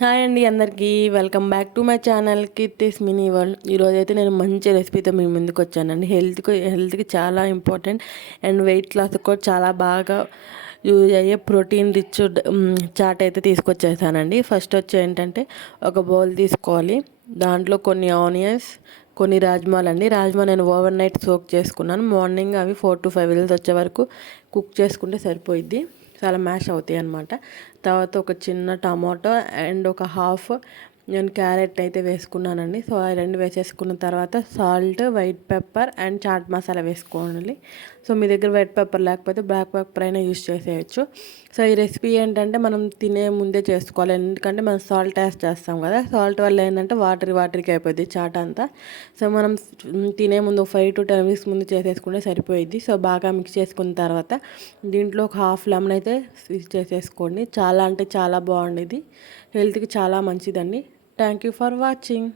Hi అండి అందరికీ welcome back to my channel Keerthi's mini world. ఈరోజైతే నేను మంచి రెసిపీతో మీ ముందుకు వచ్చానండి. హెల్త్కి చాలా ఇంపార్టెంట్ అండ్ వెయిట్ లాస్ కూడా చాలా బాగా యూజ్ అయ్యే ప్రోటీన్ రిచ్ చాట్ అయితే తీసుకొచ్చేసానండి. ఫస్ట్ వచ్చి ఏంటంటే ఒక బౌల్ తీసుకోవాలి. దాంట్లో కొన్ని ఆనియన్స్, కొన్ని రాజ్మాలండి. రాజ్మా నేను ఓవర్ నైట్ సోక్ చేసుకున్నాను. మార్నింగ్ అవి 4 to 5 విజిల్స్ వచ్చే వరకు కుక్ చేసుకుంటే సరిపోయిద్ది. చాలా మ్యాష్ అవుతాయి అన్నమాట. తర్వాత ఒక చిన్న టమాటో అండ్ ఒక హాఫ్ నేను క్యారెట్ అయితే వేసుకున్నానండి. సో ఆ రెండు వేసేసుకున్న తర్వాత salt, white pepper and chaat masala వేసుకోవాలి. సో మీ దగ్గర వైట్ పెప్పర్ లేకపోతే బ్లాక్ పెప్పర్ అయినా యూస్ చేసేయచ్చు. సో ఈ రెసిపీ ఏంటంటే మనం తినే ముందే చేసుకోవాలి, ఎందుకంటే మనం సాల్ట్ యాడ్ చేస్తాం కదా. సాల్ట్ వల్ల ఏంటంటే వాటర్కి అయిపోద్ది చాట్ అంతా. సో మనం తినే ముందు 5 to 10 మినిట్స్ ముందు చేసేసుకుంటే సరిపోయిద్ది. సో బాగా మిక్స్ చేసుకున్న తర్వాత దీంట్లో ఒక హాఫ్ లెమన్ అయితే స్క్వీజ్ చేసేసుకోండి. చాలా అంటే చాలా బాగుండేది, హెల్త్కి చాలా మంచిదండి. Thank you for watching.